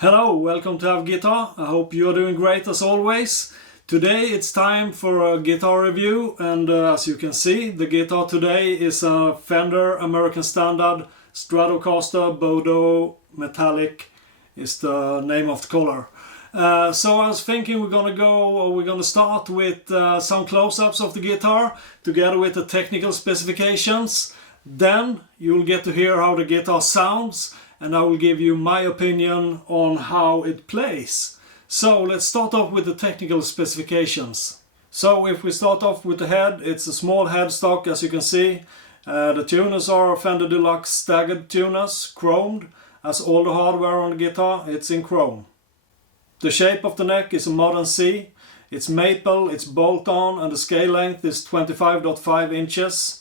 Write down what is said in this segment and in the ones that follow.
Hello, welcome to Have Guitar. I hope you are doing great as always. Today it's time for a guitar review, and as you can see, the guitar today is a Fender American Standard Stratocaster Bordeaux Metallic is the name of the color. So I was thinking we're gonna start with some close-ups of the guitar together with the technical specifications. Then you'll get to hear how the guitar sounds, and I will give you my opinion on how it plays. So let's start off with the technical specifications. So if we start off with the head, it's a small headstock as you can see. The tuners are Fender Deluxe staggered tuners, chromed, as all the hardware on the guitar, it's in chrome. The shape of the neck is a modern C. It's maple, it's bolt-on, and the scale length is 25.5 inches.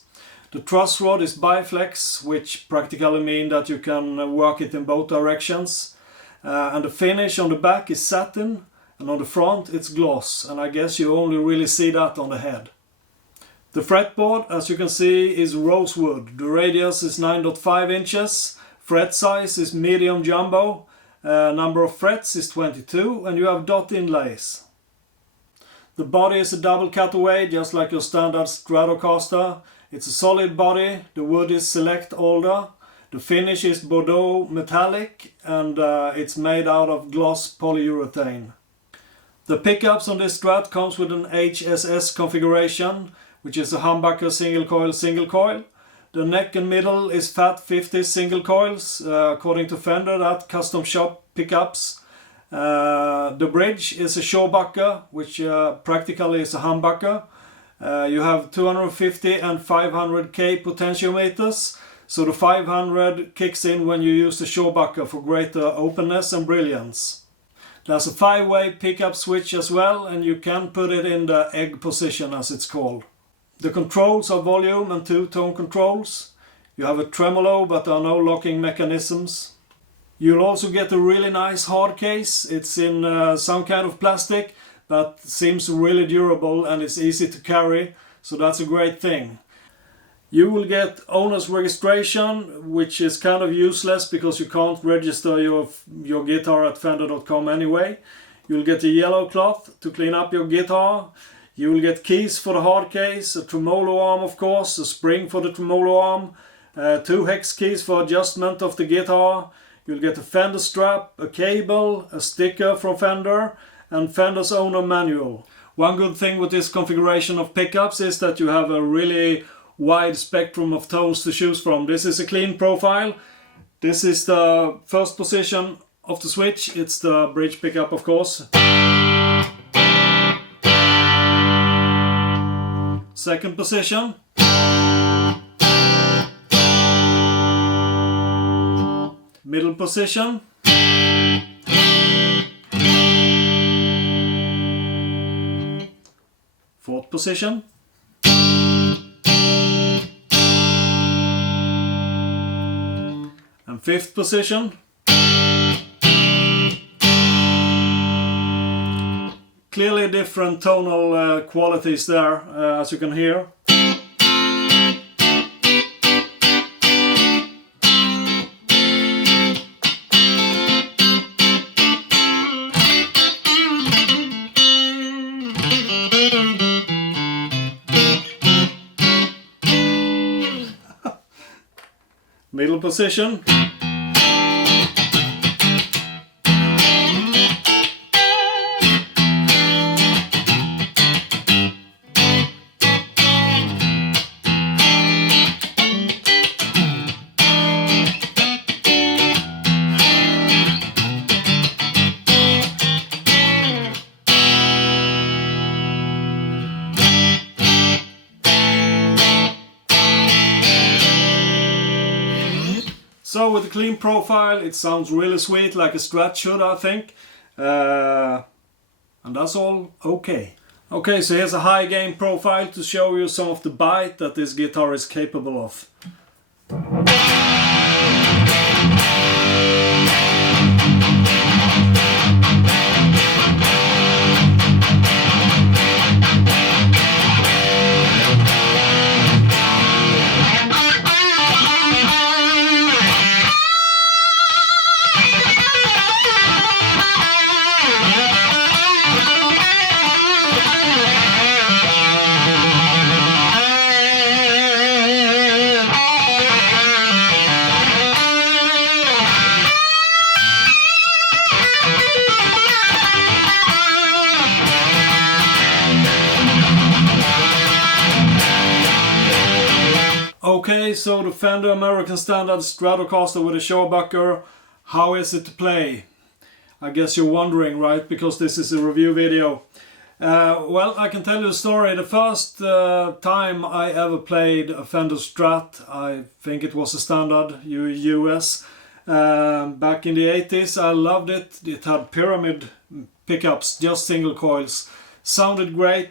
The truss rod is biflex, which practically means that you can work it in both directions. And the finish on the back is satin, and on the front it's gloss, and I guess you only really see that on the head. The fretboard, as you can see, is rosewood. The radius is 9.5 inches, fret size is medium jumbo, number of frets is 22, and you have dot inlays. The body is a double cutaway, just like your standard Stratocaster. It's a solid body, the wood is select alder, the finish is Bordeaux metallic, and it's made out of gloss polyurethane. The pickups on this Strat comes with an HSS configuration, which is a humbucker-Singlecoil-Singlecoil. The neck and middle is fat 50 single coils, according to Fender, that custom shop pickups. The bridge is a Shawbucker, which practically is a humbucker. You have 250 and 500k potentiometers, so the 500 kicks in when you use the Shawbucker for greater openness and brilliance. There's a 5-way pickup switch as well, and you can put it in the egg position as it's called. The controls are volume and two-tone controls. You have a tremolo, but there are no locking mechanisms. You'll also get a really nice hard case. It's in some kind of plastic, but seems really durable and it's easy to carry, so that's a great thing. You will get owner's registration, which is kind of useless because you can't register your guitar at fender.com anyway. You'll get a yellow cloth to clean up your guitar. You will get keys for the hard case, a tremolo arm of course, a spring for the tremolo arm, 2 hex keys for adjustment of the guitar. You'll get a Fender strap, a cable, a sticker from Fender, and Fender's owner manual. One good thing with this configuration of pickups is that you have a really wide spectrum of tones to choose from. This is a clean profile. This is the first position of the switch. It's the bridge pickup of course. Second position. Middle position. Fourth position. And fifth position. Clearly different tonal qualities there, as you can hear. Middle position. So with a clean profile, it sounds really sweet, like a Strat should, I think. And that's all okay. Okay, so here's a Higain profile to show you some of the bite that this guitar is capable of. so the Fender American Standard Stratocaster with a Shawbucker, how is it to play? I guess you're wondering, right? Because this is a review video. Well, I can tell you a story. The first time I ever played a Fender Strat, I think it was a standard US, back in the 80s. I loved it. It had pyramid pickups, just single coils. Sounded great.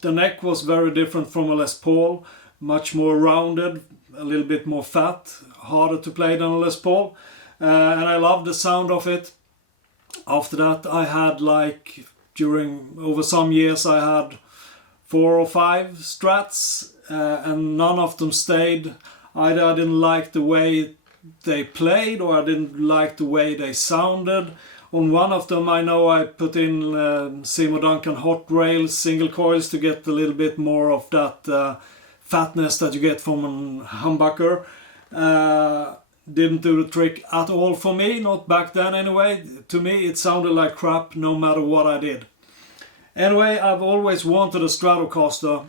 The neck was very different from a Les Paul, much more rounded, a little bit more fat, harder to play than a Les Paul, and I loved the sound of it. After that I had over some years I had 4 or 5 Strats, and none of them stayed. Either I didn't like the way they played or I didn't like the way they sounded. On one of them I know I put in Seymour Duncan hot rails, single coils, to get a little bit more of that fatness that you get from a humbucker. Didn't do the trick at all for me, not back then anyway. To me it sounded like crap no matter what I did. Anyway, I've always wanted a Stratocaster,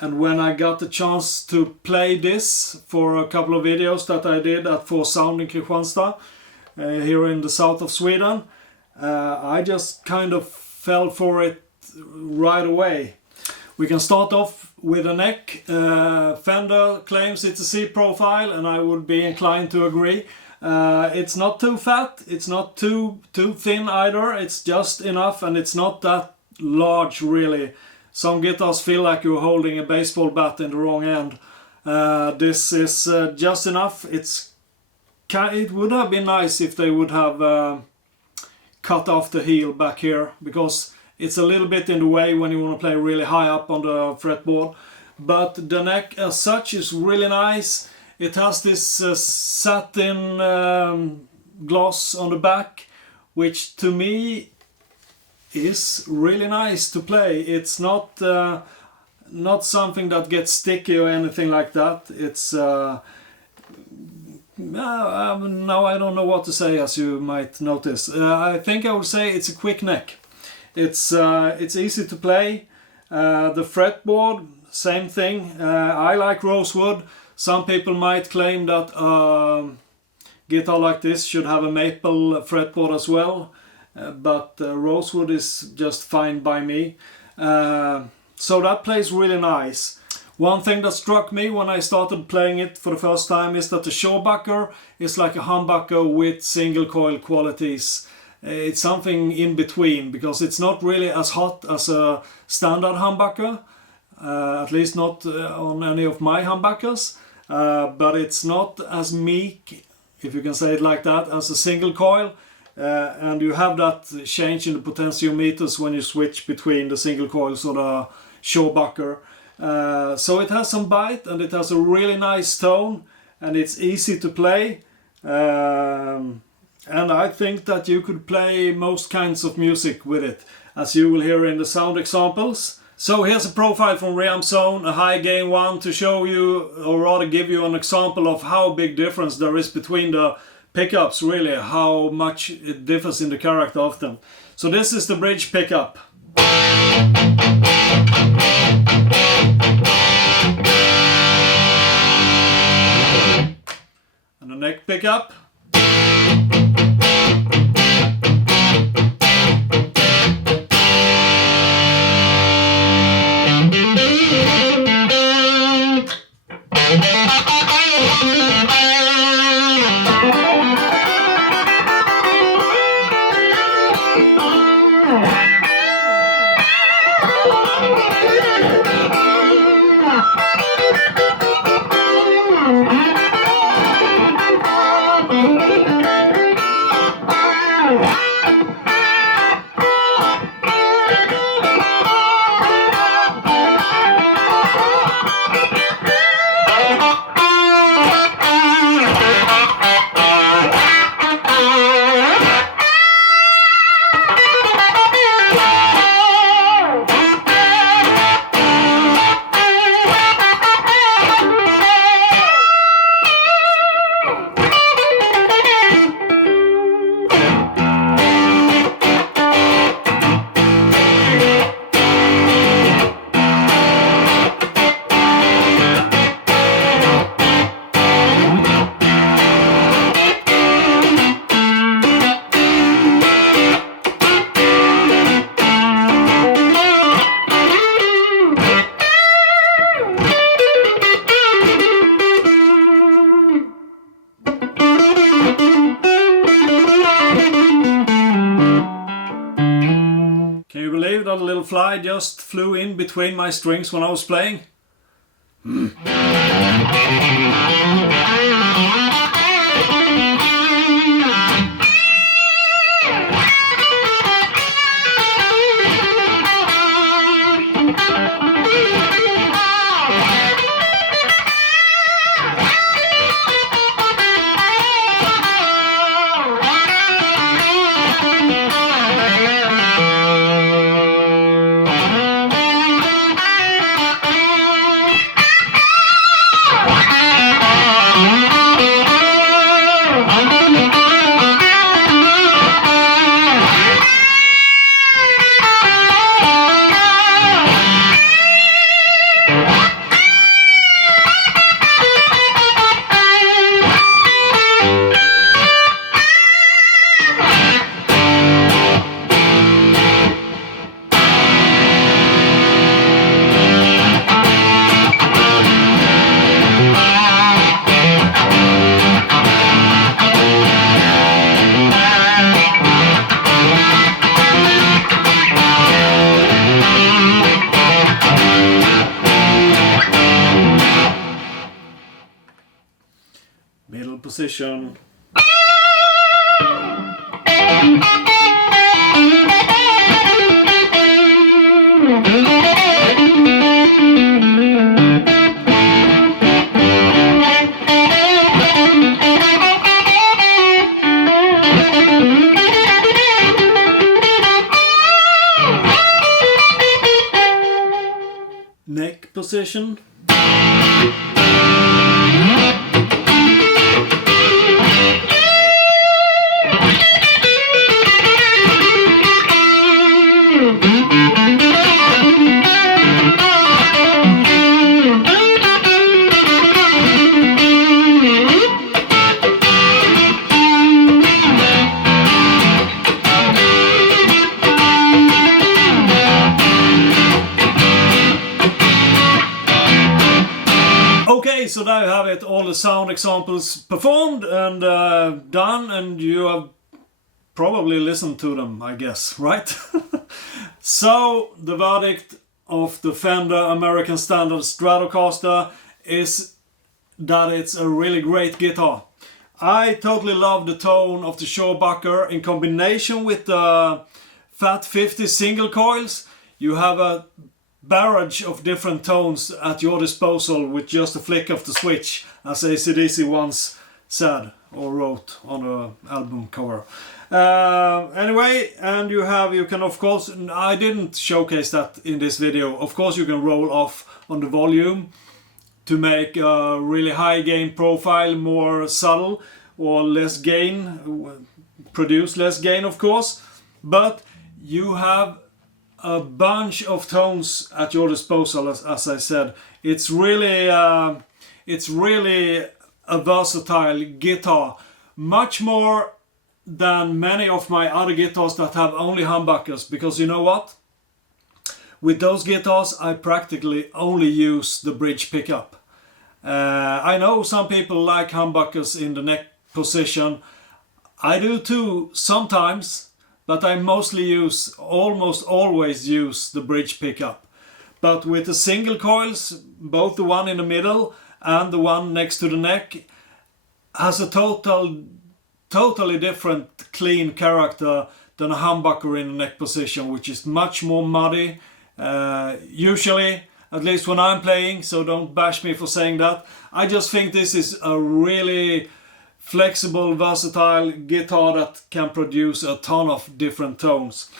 and when I got the chance to play this for a couple of videos that I did at For Sound in Kristianstad, here in the south of Sweden, I just kind of fell for it right away. We can start off with a neck. Fender claims it's a C profile, and I would be inclined to agree. It's not too fat, it's not too thin either, it's just enough, and it's not that large really. Some guitars feel like you're holding a baseball bat in the wrong end. This is just enough. It would have been nice if they would have cut off the heel back here, because it's a little bit in the way when you want to play really high up on the fretboard. But the neck as such is really nice. It has this satin gloss on the back, which to me is really nice to play. It's not something that gets sticky or anything like that. It's now I don't know what to say, as you might notice. I think I would say it's a quick neck. It's easy to play. The fretboard, same thing. I like rosewood. Some people might claim that a guitar like this should have a maple fretboard as well, but rosewood is just fine by me. So that plays really nice. One thing that struck me when I started playing it for the first time is that the Shawbucker is like a humbucker with single coil qualities. It's something in between, because it's not really as hot as a standard humbucker, at least not on any of my humbuckers, but it's not as meek, if you can say it like that, as a single coil, and you have that change in the potentiometers when you switch between the single coils or the Shawbucker. So it has some bite, and it has a really nice tone, and it's easy to play. And I think that you could play most kinds of music with it, as you will hear in the sound examples. So here's a profile from ReampZone, a Higain one, to show you, or rather give you an example of how big difference there is between the pickups, really, how much it differs in the character of them. So this is the bridge pickup. And the neck pickup. that a little fly just flew in between my strings when I was playing? Middle position. Neck position. Okay, so there you have it, all the sound examples performed and done, and you have probably listened to them, I guess, right? So, the verdict of the Fender American Standard Stratocaster is that it's a really great guitar. I totally love the tone of the Shawbucker in combination with the Fat 50 single coils. You have a barrage of different tones at your disposal with just a flick of the switch, as AC/DC once said or wrote on an album cover. Anyway, and you can of course, I didn't showcase that in this video, of course you can roll off on the volume to make a really high gain profile more subtle, or less gain, produce less gain of course, but you have a bunch of tones at your disposal, as I said. It's really a versatile guitar, much more than many of my other guitars that have only humbuckers, because you know what? With those guitars I practically only use the bridge pickup. I know some people like humbuckers in the neck position. I do too sometimes, but I almost always use the bridge pickup. But with the single coils, both the one in the middle and the one next to the neck, has a totally different clean character than a humbucker in the neck position, which is much more muddy. Usually, at least when I'm playing, so don't bash me for saying that. I just think this is a really flexible, versatile guitar that can produce a ton of different tones.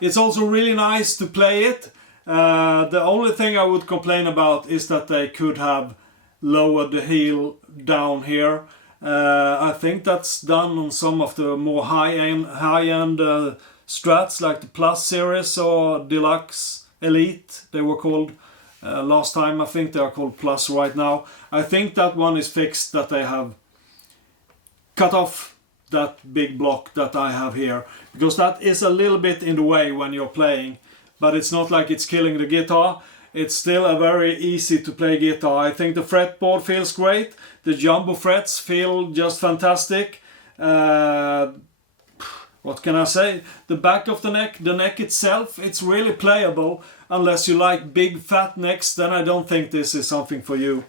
It's also really nice to play it. The only thing I would complain about is that they could have lowered the heel down here. I think that's done on some of the more high-end strats, like the Plus series or Deluxe Elite, they were called last time. I think they are called Plus right now. I think that one is fixed, that they have cut off that big block that I have here, because that is a little bit in the way when you're playing, but it's not like it's killing the guitar. It's still a very easy to play guitar. I think the fretboard feels great. The jumbo frets feel just fantastic. Of what can I say? The back of the neck itself, it's really playable. Unless you like big fat necks, then I don't think this is something for you.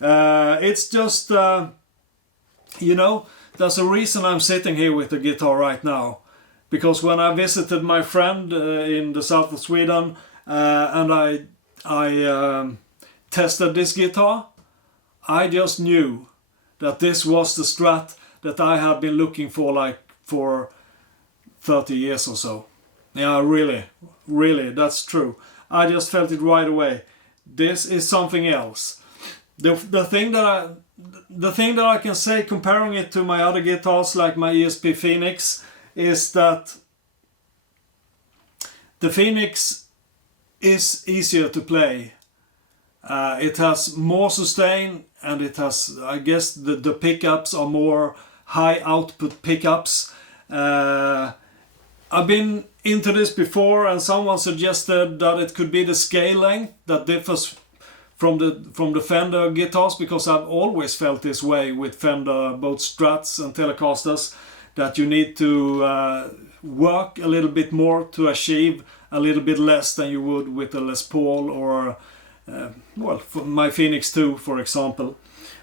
It's just, you know, there's a reason I'm sitting here with the guitar right now. Because when I visited my friend in the south of Sweden and I tested this guitar, I just knew that this was the Strat that I have been looking for like for 30 years or so. Yeah, really, that's true. I just felt it right away. This is something else. The thing that I can say comparing it to my other guitars like my ESP Phoenix is that the Phoenix is easier to play. It has more sustain and it has, I guess the pickups are more high output pickups. I've been into this before and someone suggested that it could be the scale length that differs from the Fender guitars, because I've always felt this way with Fender, both Strats and Telecasters, that you need to work a little bit more to achieve a little bit less than you would with a Les Paul or well, for my Phoenix 2 for example.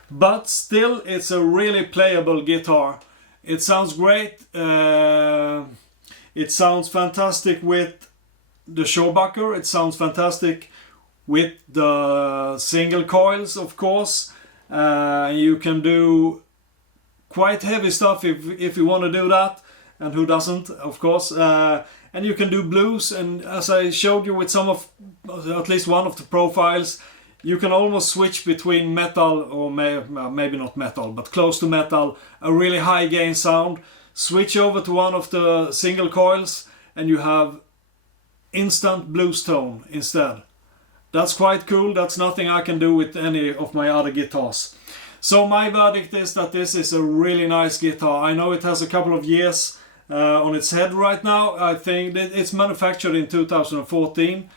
But still, it's a really playable guitar. It sounds great. It sounds fantastic with the Shawbucker. It sounds fantastic with the single coils, of course. You can do quite heavy stuff if you want to do that, and who doesn't, of course. And you can do blues, and as I showed you with some of, at least one of the profiles, you can almost switch between metal, or maybe not metal, but close to metal, a really high gain sound, switch over to one of the single coils, and you have instant blues tone instead. That's quite cool. That's nothing I can do with any of my other guitars. So my verdict is that this is a really nice guitar. I know it has a couple of years on its head right now. I think it's manufactured in 2014,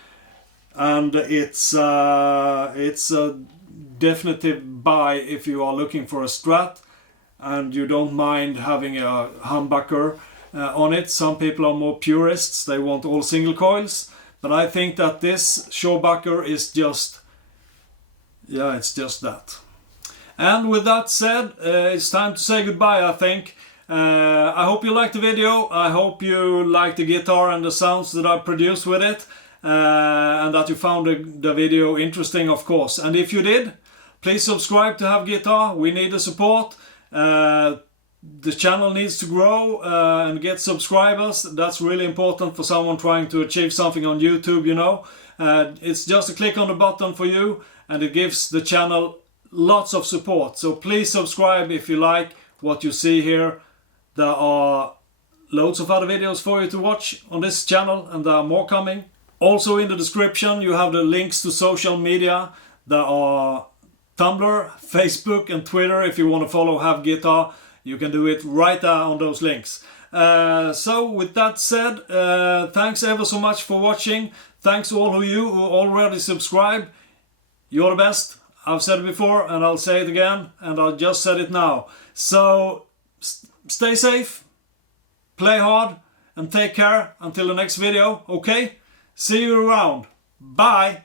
and it's a definitive buy if you are looking for a Strat and you don't mind having a humbucker on it. Some people are more purists, they want all single coils, but I think that this Shawbucker is just, yeah, it's just that. And with that said, it's time to say goodbye, I think. I hope you liked the video. I hope you liked the guitar and the sounds that I produced with it, and that you found the video interesting, of course. And if you did, please subscribe to Have Guitar. We need the support. The channel needs to grow and get subscribers. That's really important for someone trying to achieve something on YouTube, you know. It's just a click on the button for you, and it gives the channel lots of support. So please subscribe if you like what you see here. There are loads of other videos for you to watch on this channel, and there are more coming. Also in the description you have the links to social media. There are Tumblr, Facebook and Twitter. If you want to follow Have Guitar, you can do it right there on those links. So with that said, thanks ever so much for watching. Thanks to all of you who already subscribed. You're the best. I've said it before and I'll say it again, and I just said it now. So stay safe, play hard, and take care until the next video, okay? See you around. Bye!